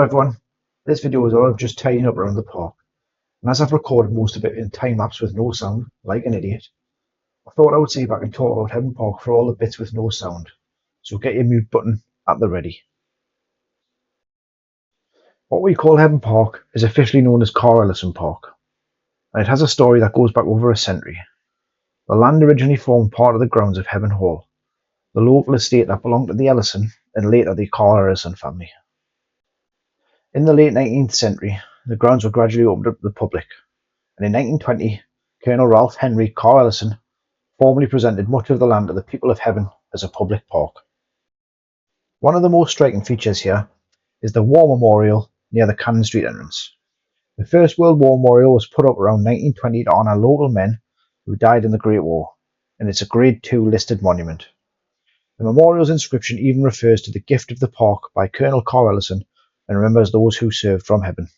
Hello everyone, this video is all of just tidying up around the park, and as I've recorded most of it in time-lapse with no sound, like an idiot, I thought I would see if I can talk about Hebburn Park for all the bits with no sound, so get your mute button at the ready. What we call Hebburn Park is officially known as Carr Ellison Park, and it has a story that goes back over a century. The land originally formed part of the grounds of Hebburn Hall, the local estate that belonged to the Ellison and later the Carr Ellison family. In the late 19th century, the grounds were gradually opened up to the public, and in 1920, Colonel Ralph Henry Carr Ellison formally presented much of the land to the people of Hebburn as a public park. One of the most striking features here is the War Memorial near the Cannon Street entrance. The First World War Memorial was put up around 1920 to honour local men who died in the Great War, and it's a Grade II listed monument. The memorial's inscription even refers to the gift of the park by Colonel Carr Ellison and remembers those who served from Hebburn.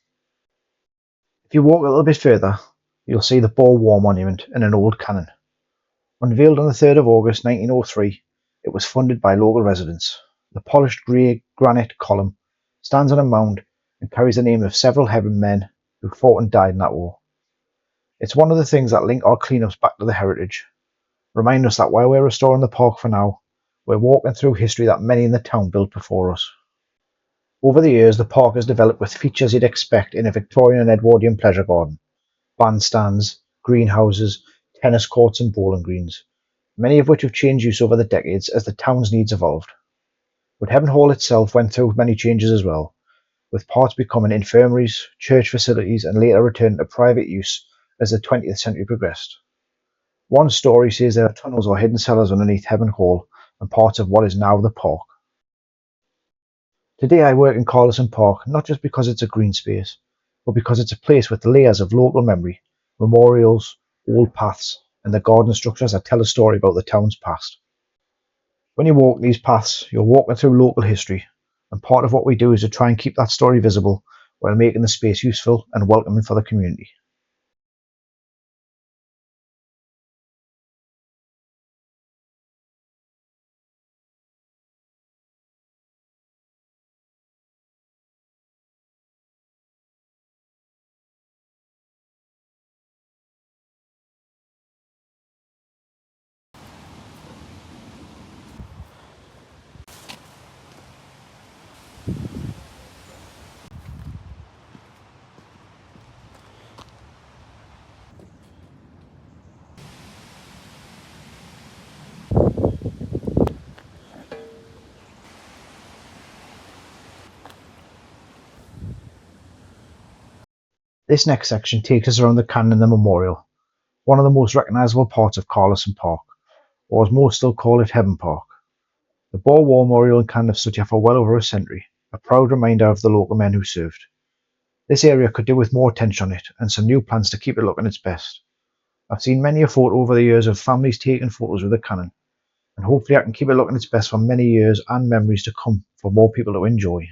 If you walk a little bit further, you'll see the Boer War monument and an old cannon. Unveiled on the 3rd of August 1903, it was funded by local residents. The polished grey granite column stands on a mound and carries the name of several Hebburn men who fought and died in that war. It's one of the things that link our cleanups back to the heritage, remind us that while we're restoring the park for now, we're walking through history that many in the town built before us. Over the years, the park has developed with features you'd expect in a Victorian and Edwardian pleasure garden: bandstands, greenhouses, tennis courts and bowling greens, many of which have changed use over the decades as the town's needs evolved. But Hebburn Hall itself went through many changes as well, with parts becoming infirmaries, church facilities and later returned to private use as the 20th century progressed. One story says there are tunnels or hidden cellars underneath Hebburn Hall and parts of what is now the park. Today I work in Ellison Park not just because it's a green space, but because it's a place with layers of local memory, memorials, old paths, and the garden structures that tell a story about the town's past. When you walk these paths, you're walking through local history, and part of what we do is to try and keep that story visible while making the space useful and welcoming for the community. This next section takes us around the cannon and the memorial, one of the most recognisable parts of Ellison Park, or as most still call it, Hebburn Park. The Boer War Memorial and cannon have stood here for well over a century, a proud reminder of the local men who served. This area could do with more attention on it, and some new plans to keep it looking its best. I've seen many a photo over the years of families taking photos with the cannon, and hopefully I can keep it looking its best for many years and memories to come for more people to enjoy.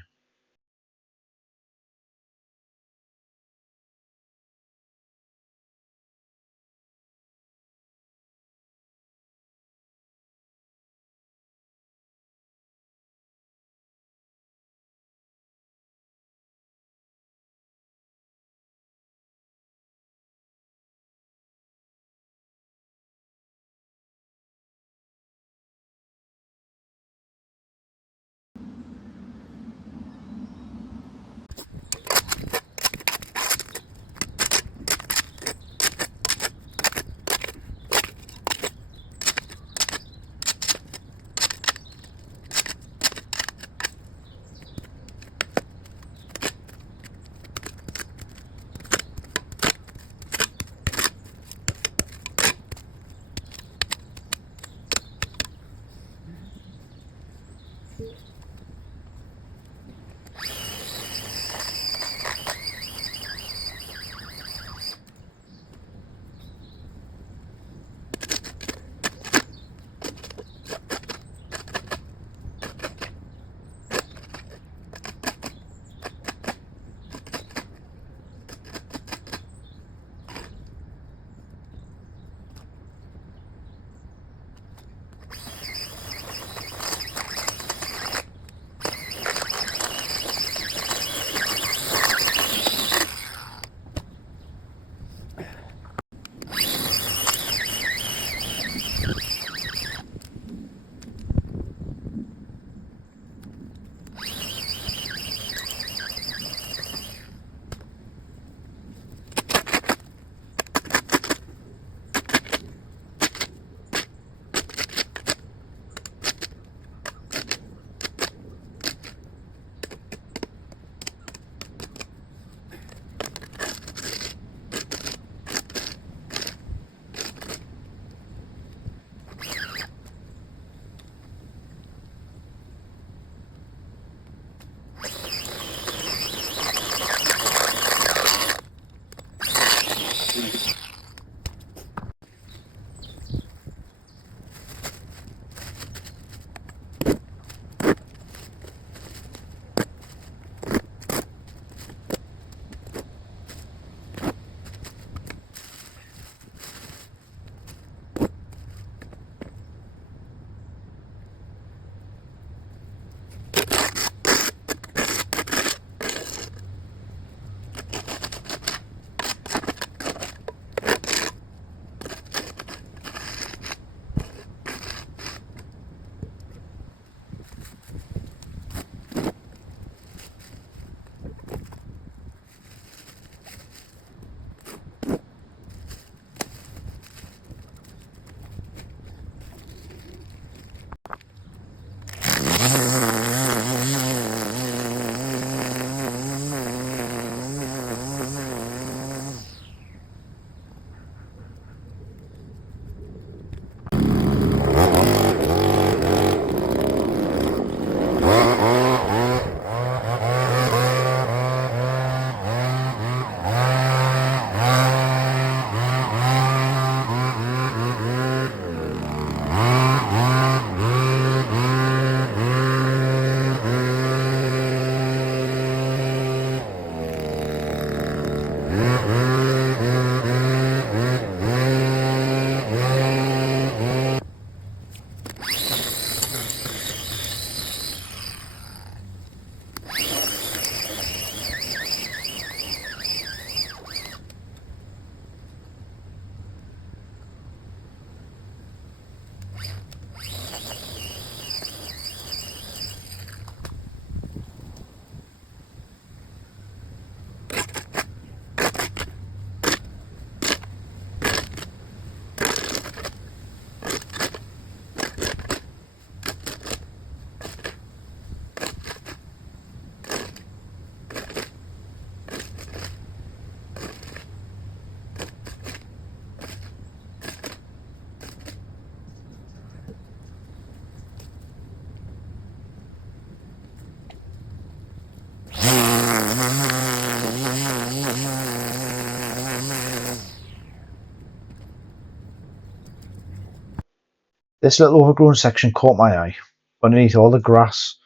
This little overgrown section caught my eye. Underneath all the grass,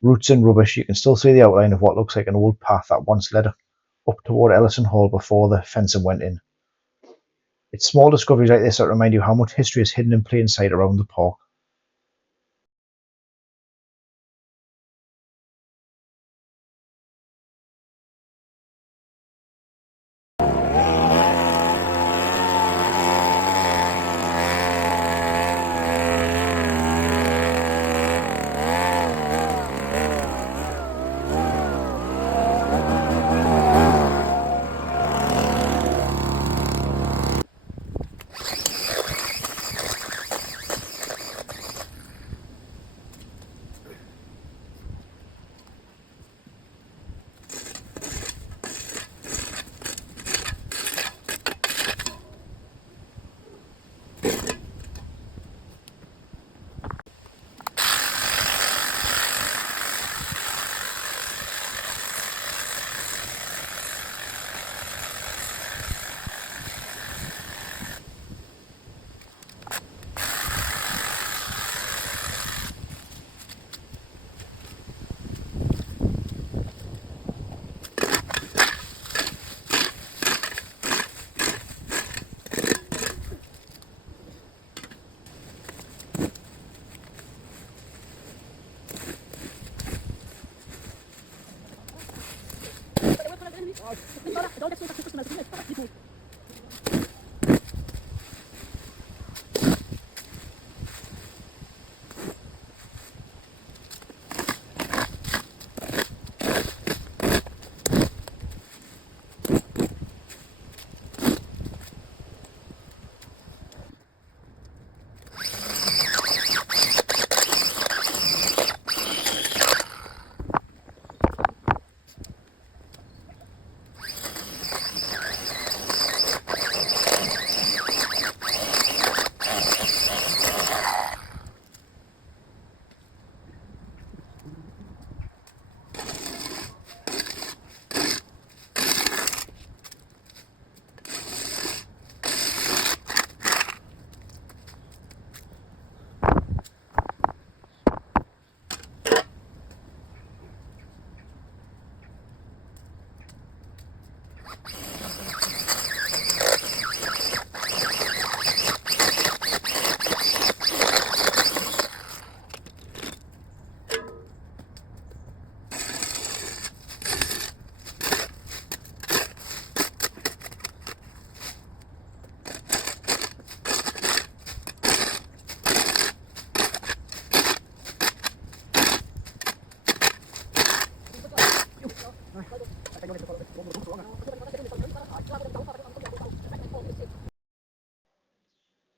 roots and rubbish, you can still see the outline of what looks like an old path that once led up toward Ellison Hall before the fencing went in. It's small discoveries like this that remind you how much history is hidden in plain sight around the park.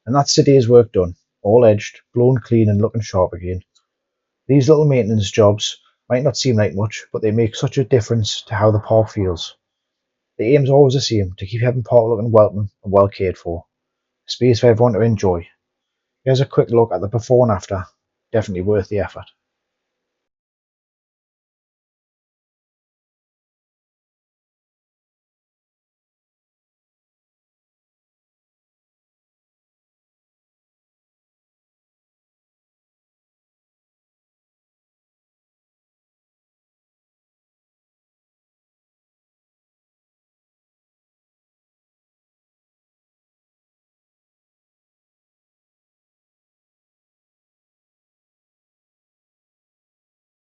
And that's today's work done, all edged, blown clean and looking sharp again. These little maintenance jobs might not seem like much, but they make such a difference to how the park feels. The aim's always the same, to keep Hebburn Park looking welcome and well cared for. A space for everyone to enjoy. Here's a quick look at the before and after. Definitely worth the effort.